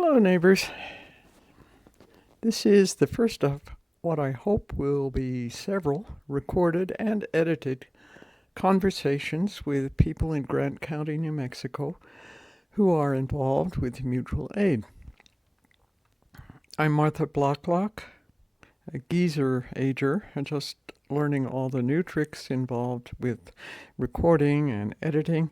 Hello, neighbors. This is the first of what I hope will be several recorded and edited conversations with people in Grant County, New Mexico, who are involved with mutual aid. I'm Martha Blacklock, a geezer ager, and just learning all the new tricks involved with recording and editing.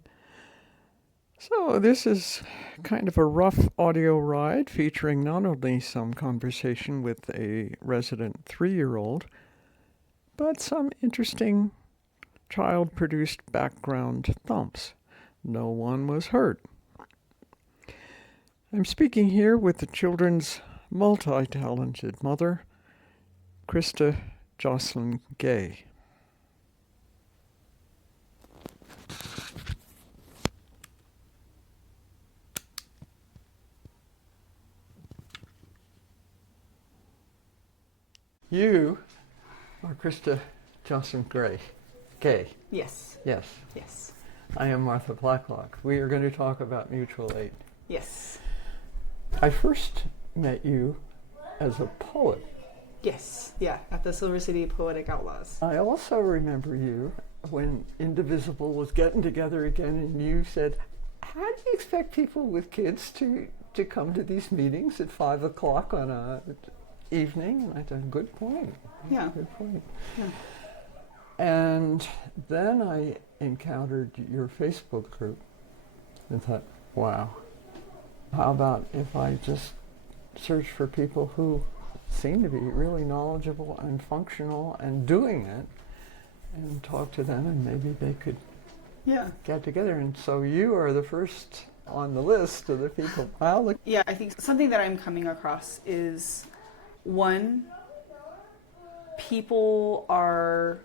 So this is kind of a rough audio ride featuring not only some conversation with a resident 3-year-old, but some interesting child-produced background thumps. No one was hurt. I'm speaking here with the children's multi-talented mother, Krista Jocelyn Gay. You are Krista Jocelyn Gay. Yes. Yes. Yes. I am Martha Blacklock. We are going to talk about mutual aid. Yes. I first met you as a poet. Yes. Yeah. At the Silver City Poetic Outlaws. I also remember you when Indivisible was getting together again, and you said, how do you expect people with kids to come to these meetings at 5 o'clock on a evening? And I said, good point. Yeah. Good point. Yeah. And then I encountered your Facebook group and thought, wow, how about if I just search for people who seem to be really knowledgeable and functional and doing it, and talk to them, and maybe they could get together. And so you are the first on the list of the people. Yeah, I think something that I'm coming across is, one, people are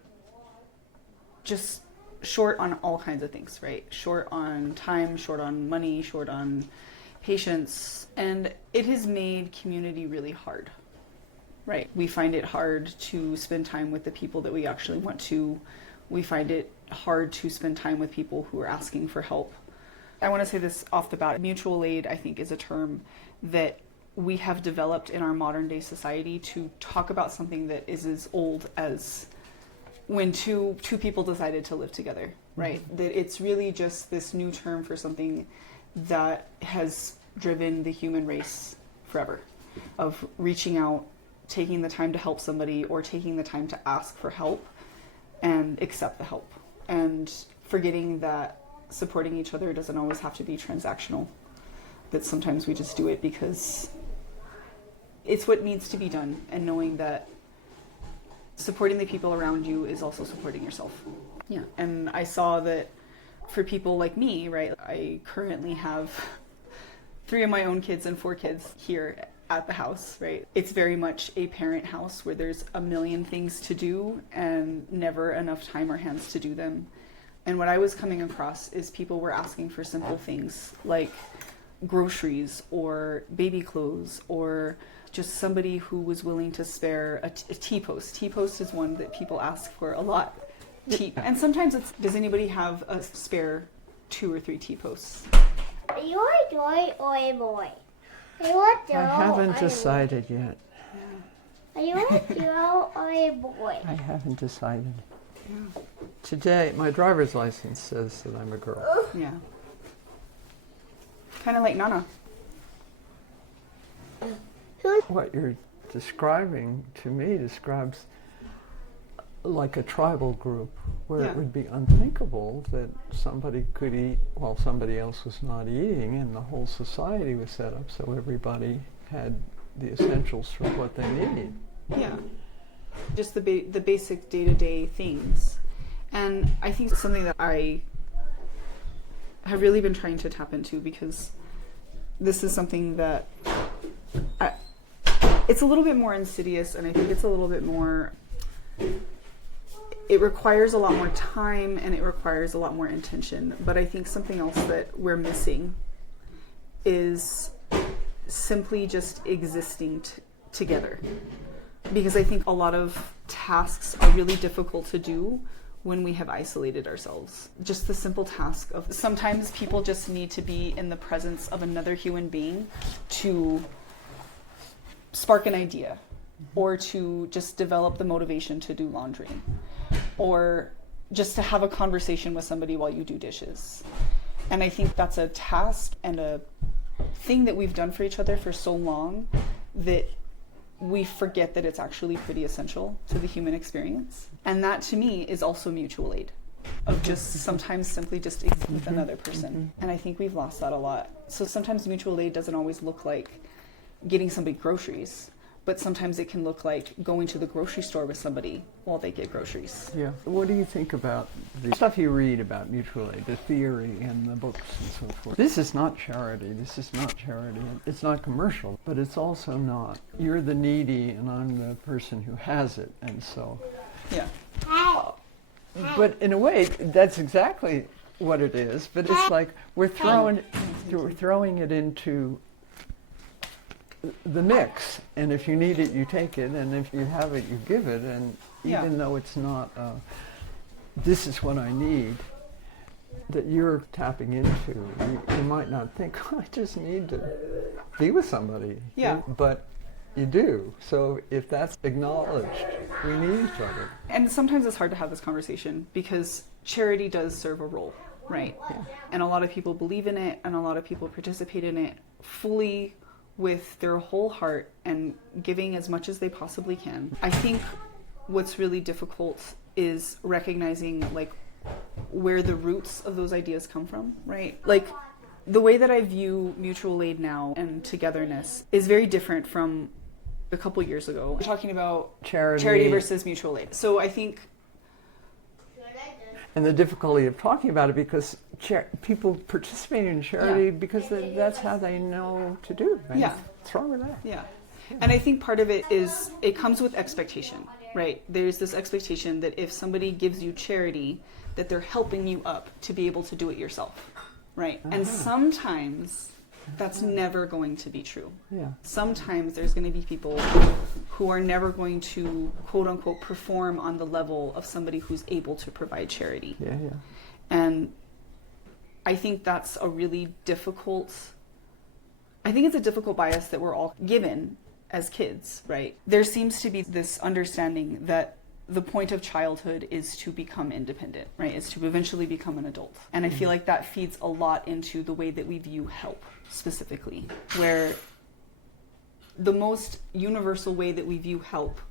just short on all kinds of things, right? Short on time, short on money, short on patience. And it has made community really hard, right? We find it hard to spend time with the people that we actually want to. We find it hard to spend time with people who are asking for help. I want to say this off the bat. Mutual aid, I think, is a term that we have developed in our modern day society to talk about something that is as old as when two people decided to live together, right? Mm-hmm. That it's really just this new term for something that has driven the human race forever, of reaching out, taking the time to help somebody, or taking the time to ask for help and accept the help, and forgetting that supporting each other doesn't always have to be transactional, that sometimes we just do it because it's what needs to be done, and knowing that supporting the people around you is also supporting yourself. Yeah. And I saw that for people like me, right, I currently have 3 of my own kids and 4 kids here at the house, right? It's very much a parent house where there's a million things to do and never enough time or hands to do them. And what I was coming across is people were asking for simple things like groceries or baby clothes, or just somebody who was willing to spare a T-post. T-post is one that people ask for a lot. And sometimes it's, does anybody have a spare 2 or 3 T-posts? Are you a boy or a boy? I haven't decided yet. Are you a girl or a boy? I haven't decided. Yeah. Today, my driver's license says that I'm a girl. Yeah. Kind of like Nana. What you're describing to me describes like a tribal group where it would be unthinkable that somebody could eat while somebody else was not eating, and the whole society was set up so everybody had the essentials for what they needed. Yeah. Just the basic day-to-day things. And I think something that I have really been trying to tap into, because this is something that it's a little bit more insidious, and I think it's a little bit more, it requires a lot more time and it requires a lot more intention. But I think something else that we're missing is simply just existing together. Because I think a lot of tasks are really difficult to do when we have isolated ourselves. Just the simple task of sometimes people just need to be in the presence of another human being to spark an idea, or to just develop the motivation to do laundry, or just to have a conversation with somebody while you do dishes. And I think that's a task and a thing that we've done for each other for so long that we forget that it's actually pretty essential to the human experience. And that to me is also mutual aid, of just sometimes simply just existing with another person. And I think we've lost that a lot. So sometimes mutual aid doesn't always look like getting somebody groceries, but sometimes it can look like going to the grocery store with somebody while they get groceries. Yeah. What do you think about the stuff you read about mutual aid, the theory and the books and so forth? This is not charity. This is not charity. It's not commercial, but it's also not. You're the needy and I'm the person who has it. And so, Yeah. but in a way, that's exactly what it is. But it's like we're throwing it into the mix, and if you need it, you take it, and if you have it, you give it, and even though it's not, this is what I need, that you're tapping into, you might not think, oh, I just need to be with somebody. Yeah. But you do. So if that's acknowledged, we need each other. And sometimes it's hard to have this conversation because charity does serve a role, right? Yeah. And a lot of people believe in it, and a lot of people participate in it fully with their whole heart and giving as much as they possibly can. I think what's really difficult is recognizing like where the roots of those ideas come from, right? Like the way that I view mutual aid now and togetherness is very different from a couple years ago. We're talking about charity versus mutual aid. So I think, and the difficulty of talking about it because people participate in charity because that's how they know to do. Right? Yeah. What's wrong with that? Yeah. And I think part of it is it comes with expectation, right? There's this expectation that if somebody gives you charity, that they're helping you up to be able to do it yourself, right? And sometimes that's never going to be true. Yeah. Sometimes there's going to be people who are never going to, quote unquote, perform on the level of somebody who's able to provide charity. Yeah, yeah. And I think that's a really difficult, I think it's a difficult bias that we're all given as kids, right? There seems to be this understanding that the point of childhood is to become independent, right? Is to eventually become an adult. And I feel like that feeds a lot into the way that we view help specifically, where the most universal way that we view help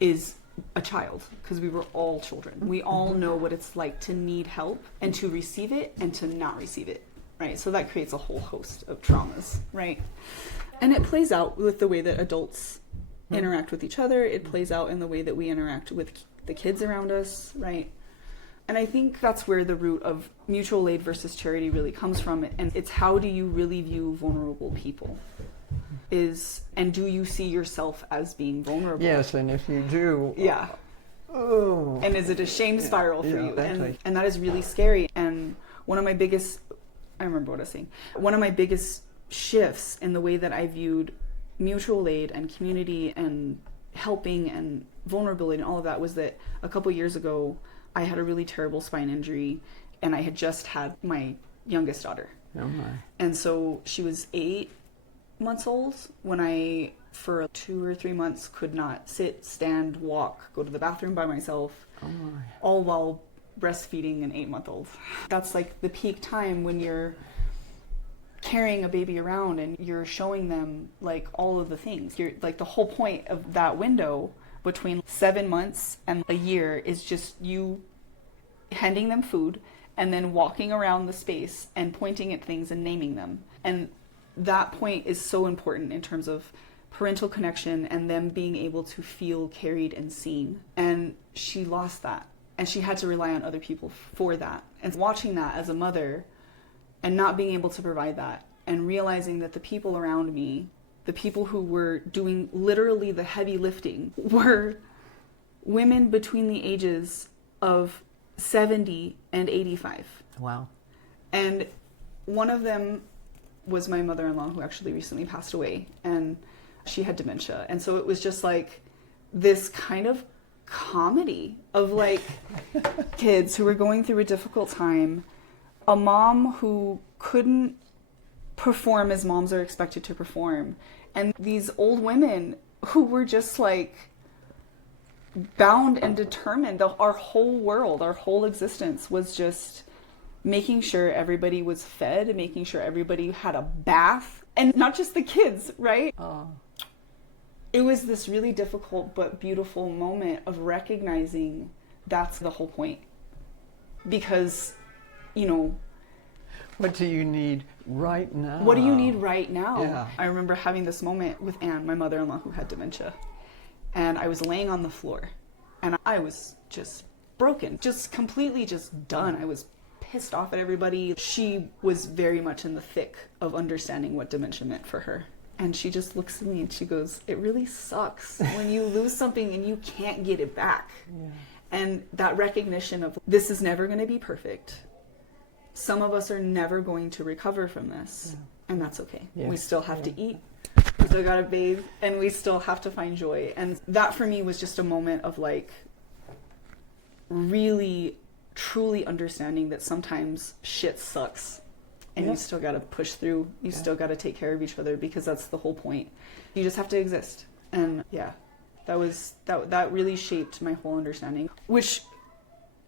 is a child, because we were all children. We all know what it's like to need help and to receive it and to not receive it, right? So that creates a whole host of traumas, right? And it plays out with the way that adults interact with each other. It plays out in the way that we interact with the kids around us, right? And I think that's where the root of mutual aid versus charity really comes from. And it's how do you really view vulnerable people? And do you see yourself as being vulnerable? Yes, and if you do, yeah. Oh. And is it a shame spiral for Yeah, you? exactly. And that is really scary. And one of my biggest, I remember what I was saying, one of my biggest shifts in the way that I viewed mutual aid and community and helping and vulnerability and all of that was that a couple years ago, I had a really terrible spine injury and I had just had my youngest daughter. Oh my. And so she was 8 months old when I, for 2 or 3 months, could not sit, stand, walk, go to the bathroom by myself, Oh my. all while breastfeeding an 8-month-old. That's like the peak time when you're carrying a baby around and you're showing them like all of the things. You're like, the whole point of that window between 7 months and a year is just you handing them food and then walking around the space and pointing at things and naming them. And that point is so important in terms of parental connection and them being able to feel carried and seen. And she lost that. And she had to rely on other people for that. And watching that as a mother and not being able to provide that and realizing that the people around me, the people who were doing literally the heavy lifting, were women between the ages of 70 and 85. Wow. And one of them was my mother-in-law, who actually recently passed away, and she had dementia. And so it was just like this kind of comedy of like kids who were going through a difficult time, a mom who couldn't perform as moms are expected to perform, and these old women who were just like bound and determined. Our whole world, our whole existence was just making sure everybody was fed, making sure everybody had a bath, and not just the kids, right? It was this really difficult but beautiful moment of recognizing that's the whole point. Because, you know, What do you need right now? what do you need right now? Yeah. I remember having this moment with Anne, my mother-in-law, who had dementia. And I was laying on the floor and I was just broken, just completely just done. I was pissed off at everybody. She was very much in the thick of understanding what dementia meant for her. And she just looks at me and she goes, it really sucks when you lose something and you can't get it back. Yeah. And that recognition of this is never going to be perfect. Some of us are never going to recover from this. And that's okay. Yeah. We still have to eat. We still got to bathe. And we still have to find joy. And that for me was just a moment of like really, truly understanding that sometimes shit sucks. And Yeah. you still got to push through. You still got to take care of each other because that's the whole point. You just have to exist. And yeah, that really shaped my whole understanding, which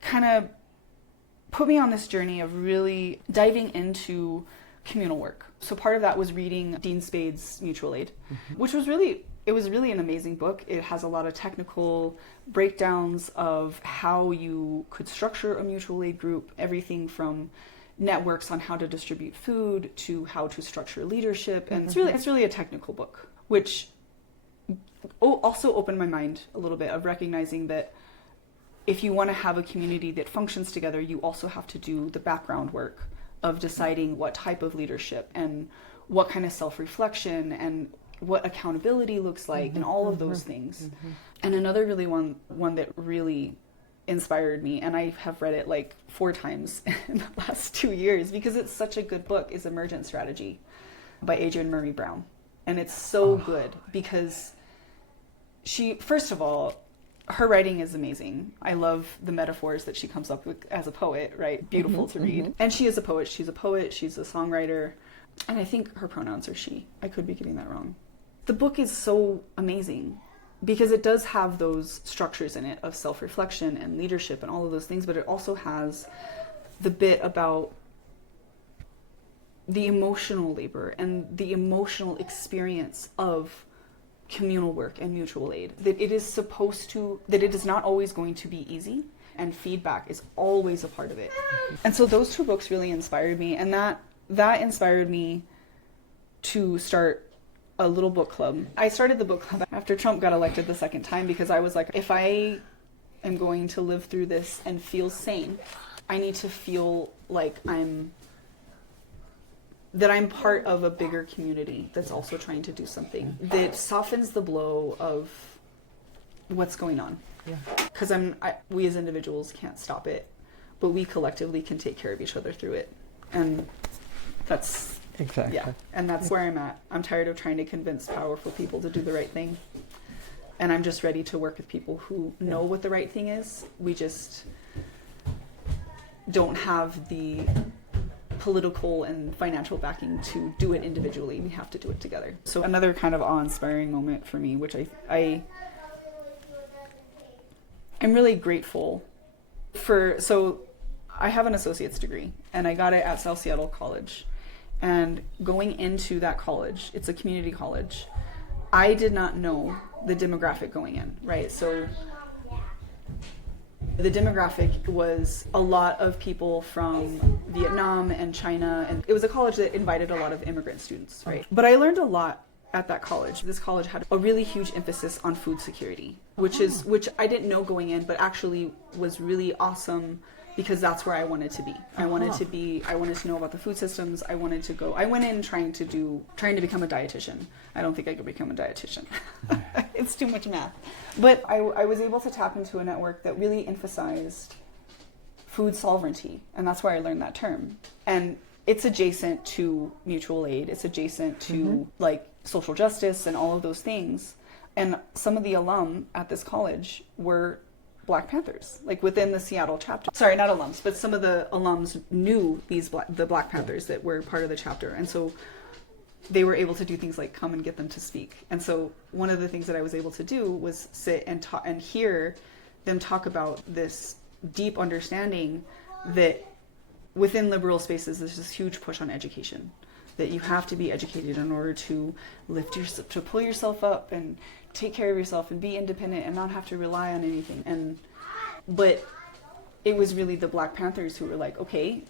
kind of put me on this journey of really diving into communal work. So part of that was reading Dean Spade's Mutual Aid, which was really an amazing book. It has a lot of technical breakdowns of how you could structure a mutual aid group, everything from networks on how to distribute food to how to structure leadership. And it's really a technical book, which also opened my mind a little bit of recognizing that if you want to have a community that functions together, you also have to do the background work of deciding what type of leadership and what kind of self-reflection and what accountability looks like and all of those things. And another really one that really inspired me, and I have read it like 4 times in the last 2 years because it's such a good book, is Emergent Strategy by Adrienne Maree Brown. And it's so good because she, first of all, her writing is amazing. I love the metaphors that she comes up with as a poet, right? Beautiful to read. And she is a poet. She's a poet. She's a songwriter. And I think her pronouns are she. I could be getting that wrong. The book is so amazing because it does have those structures in it of self-reflection and leadership and all of those things, but it also has the bit about the emotional labor and the emotional experience of communal work and mutual aid. That it is not always going to be easy, and feedback is always a part of it. And so those 2 books really inspired me, and that inspired me to start a little book club. I started the book club after Trump got elected the second time because I was like, if I am going to live through this and feel sane, I need to feel like I'm part of a bigger community that's also trying to do something that softens the blow of what's going on. Yeah. Because we as individuals can't stop it, but we collectively can take care of each other through it. And that's, Exactly. yeah. And that's where I'm at. I'm tired of trying to convince powerful people to do the right thing. And I'm just ready to work with people who know what the right thing is. We just don't have the political and financial backing to do it individually. We have to do it together. So another kind of awe-inspiring moment for me, which I'm really grateful for. So I have an associate's degree and I got it at South Seattle College. And going into that college, it's a community college, I did not know the demographic going in, right? So the demographic was a lot of people from Vietnam and China, and it was a college that invited a lot of immigrant students, right? But I learned a lot at that college. This college had a really huge emphasis on food security, which I didn't know going in, but actually was really awesome because that's where I wanted to be. I wanted to know about the food systems. I went in trying to become a dietitian. I don't think I could become a dietitian. It's too much math. But I was able to tap into a network that really emphasized food sovereignty, and that's where I learned that term. And it's adjacent to mutual aid. It's adjacent to like social justice and all of those things. And some of the alum at this college were Black Panthers, like within the Seattle chapter. Sorry, not alums, but some of the alums knew the Black Panthers that were part of the chapter. And so they were able to do things like come and get them to speak. And so one of the things that I was able to do was sit and talk and hear them talk about this deep understanding that within liberal spaces, there's this huge push on education, that you have to be educated in order to to pull yourself up and take care of yourself and be independent and not have to rely on anything. But it was really the Black Panthers who were like, okay,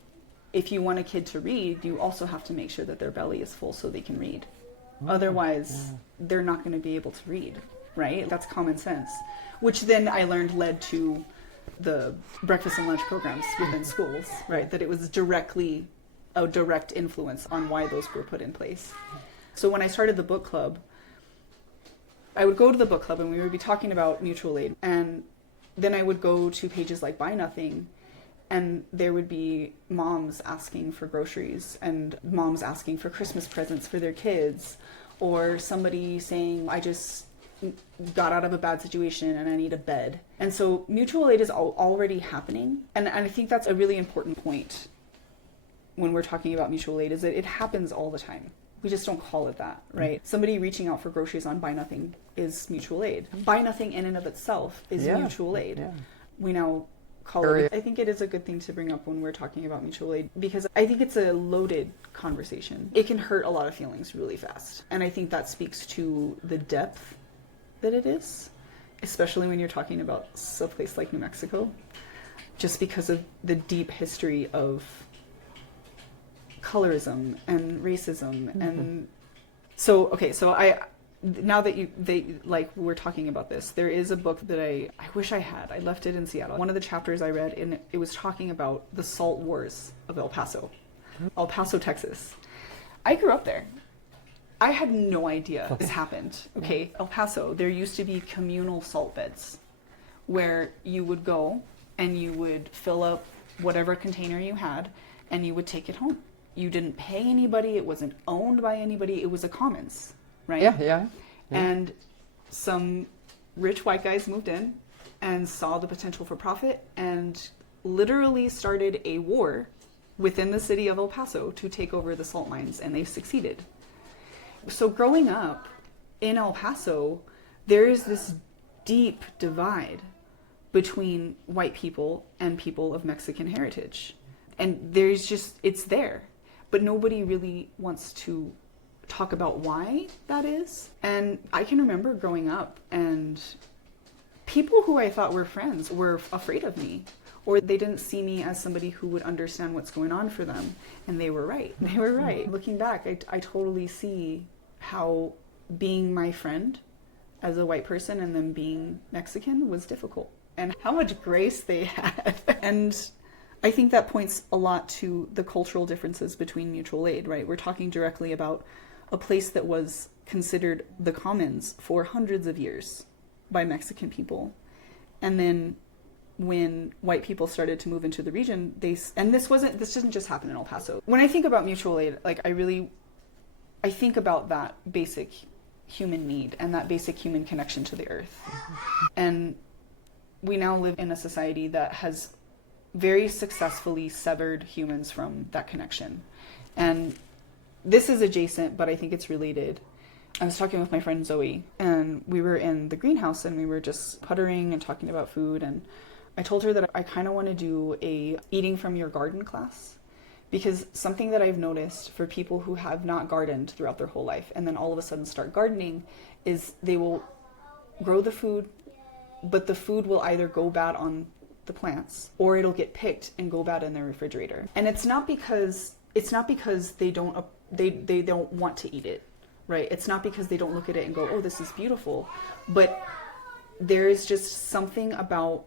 if you want a kid to read, you also have to make sure that their belly is full so they can read. Otherwise, they're not going to be able to read, right? That's common sense, which then I learned led to the breakfast and lunch programs within schools, right? That it was a direct influence on why those were put in place. So when I started the book club, I would go to the book club and we would be talking about mutual aid. And then I would go to pages like Buy Nothing, and there would be moms asking for groceries and moms asking for Christmas presents for their kids, or somebody saying, I just got out of a bad situation and I need a bed. And so mutual aid is already happening. And I think that's a really important point when we're talking about mutual aid, is that it happens all the time. We just don't call it that, right? Somebody reaching out for groceries on Buy Nothing is mutual aid. Buy Nothing in and of itself is mutual aid. Yeah. We now call it. I think it is a good thing to bring up when we're talking about mutual aid, because I think it's a loaded conversation. It can hurt a lot of feelings really fast. And I think that speaks to the depth that it is, especially when you're talking about a place like New Mexico, just because of the deep history of colorism and racism. And so I now that we're talking about this, there is a book that I wish I had. I left it in Seattle. One of the chapters I read, and it was talking about the salt wars of El Paso, Texas. I grew up there. I had no idea this happened. Okay, El Paso, there used to be communal salt beds where you would go and you would fill up whatever container you had and you would take it home. You didn't pay anybody. It wasn't owned by anybody. It was a commons, right? Yeah. And some rich white guys moved in and saw the potential for profit and literally started a war within the city of El Paso to take over the salt mines, and they succeeded. So growing up in El Paso, there is this deep divide between white people and people of Mexican heritage. And it's there. But nobody really wants to talk about why that is. And I can remember growing up and people who I thought were friends were afraid of me, or they didn't see me as somebody who would understand what's going on for them. And they were right. They were right. Looking back, I totally see how being my friend as a white person and them being Mexican was difficult, and how much grace they had. And I think that points a lot to the cultural differences between mutual aid, right? We're talking directly about a place that was considered the commons for hundreds of years by Mexican people. And then when white people started to move into the region, this didn't just happen in El Paso. When I think about mutual aid, I think about that basic human need and that basic human connection to the earth. And we now live in a society that has very successfully severed humans from that connection. And this is adjacent, but I think it's related. I was talking with my friend Zoe, and we were in the greenhouse and we were just puttering and talking about food. And I told her that I kind of want to do a eating from your garden class, because something that I've noticed for people who have not gardened throughout their whole life and then all of a sudden start gardening is they will grow the food, but the food will either go bad on the plants or it'll get picked and go bad in their refrigerator. And it's not because they don't want to eat it, right? It's not because they don't look at it and go, oh, this is beautiful, but there is just something about,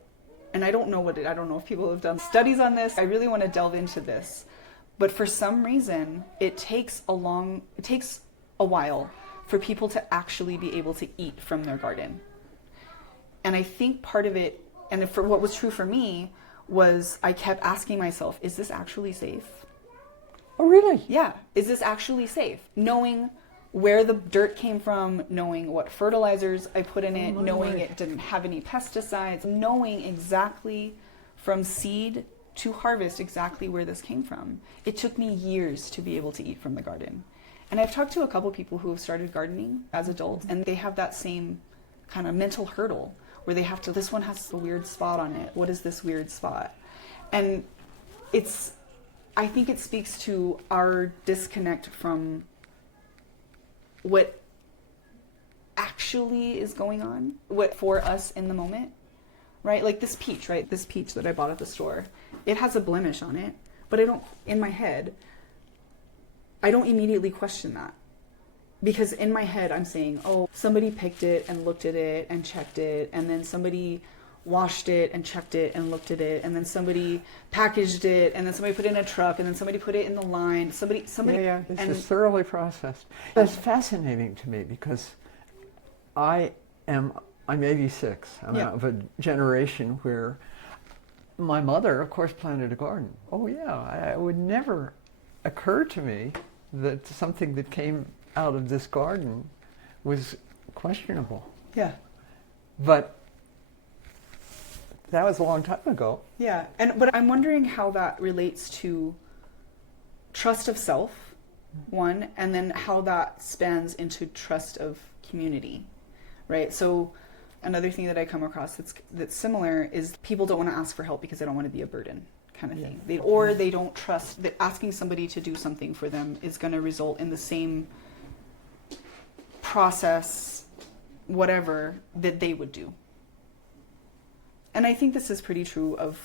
and I don't know if people have done studies on this. I really want to delve into this, but for some reason it takes a while for people to actually be able to eat from their garden. And I think part of it, and for what was true for me, was I kept asking myself, is this actually safe? Oh, really? Yeah. Is this actually safe? Knowing where the dirt came from, knowing what fertilizers I put in it, my knowing word. it didn't have any pesticides, knowing exactly from seed to harvest exactly where this came from. It took me years to be able to eat from the garden. And I've talked to a couple people who have started gardening as adults, and they have that same kind of mental hurdle where they have to, this one has a weird spot on it. What is this weird spot? And I think it speaks to our disconnect from what actually is going on, what for us in the moment, right? Like this peach, right? This peach that I bought at the store, it has a blemish on it, but in my head, I don't immediately question that. Because in my head, I'm saying, oh, somebody picked it and looked at it and checked it, and then somebody washed it and checked it and looked at it, and then somebody packaged it, and then somebody put it in a truck, and then somebody put it in the line. Somebody. Yeah, this and is thoroughly processed. That's fascinating to me because I'm 86. I'm Yeah. of a generation where my mother, of course, planted a garden. Oh yeah, it would never occur to me that something that came out of this garden was questionable. Yeah. But that was a long time ago. Yeah, but I'm wondering how that relates to trust of self, one, and then how that spans into trust of community, right? So another thing that I come across that's similar is people don't want to ask for help because they don't want to be a burden, kind of thing. They don't trust that asking somebody to do something for them is going to result in the same process, whatever, that they would do. And I think this is pretty true of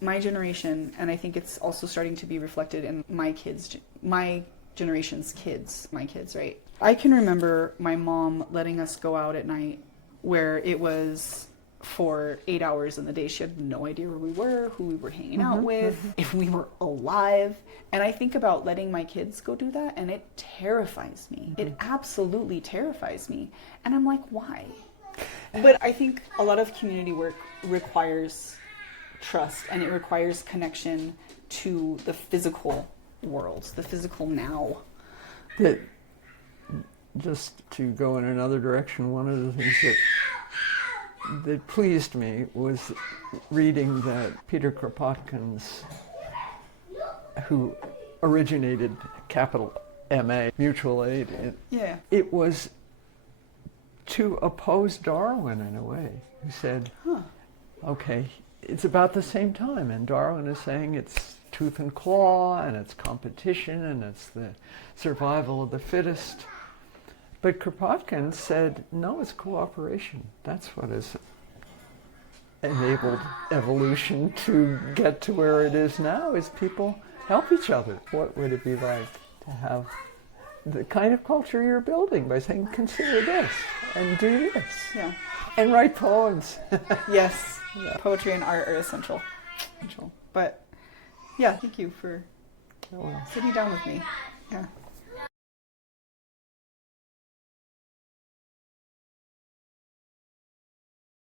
my generation, and I think it's also starting to be reflected in my generation's kids, my kids, right? I can remember my mom letting us go out at night where it was for 8 hours in the day. She had no idea where we were, who we were hanging out with, if we were alive. And I think about letting my kids go do that, and it terrifies me. It absolutely terrifies me. And I'm like, why? But I think a lot of community work requires trust, and it requires connection to the physical world, the physical now. That, just to go in another direction, one of the things that pleased me was reading that Peter Kropotkin's, who originated capital MA, mutual aid, Yeah. it was to oppose Darwin in a way, who said, okay, it's about the same time, and Darwin is saying it's tooth and claw, and it's competition, and it's the survival of the fittest. But Kropotkin said, no, it's cooperation. That's what has enabled evolution to get to where it is now, is people help each other. What would it be like to have the kind of culture you're building by saying, consider this, and do this, Yeah. and write poems? Yes. Poetry and art are essential. But yeah, thank you for Oh, well. sitting down with me. Yeah.